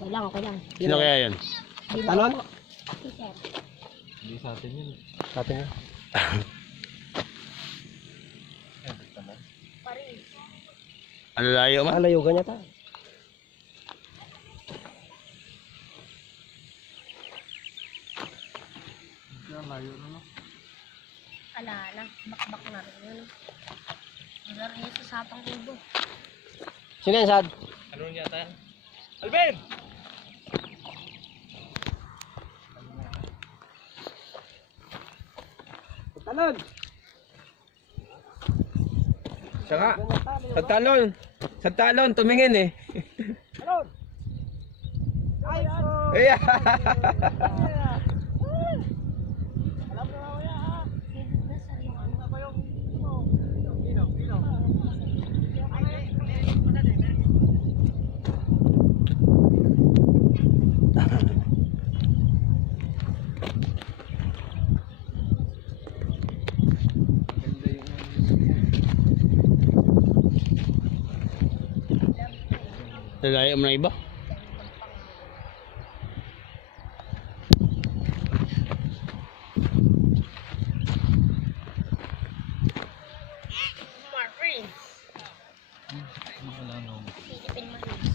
Okay lang. Sino kaya yun? Talon? Hindi sa atin yun. Sa atin yun. Ano layo man? Layugan niya ta. Layo na no. Alala, bakbak na rin yun. Wala rin yun sa sapang kubo. Sino yan, Sad? Ano niya tayo? Alvin! Talon! Siya nga. Sa talon, tumingin eh. Talon! Ay, Iya. Layo mo na iba? Marines. Philippine Marines.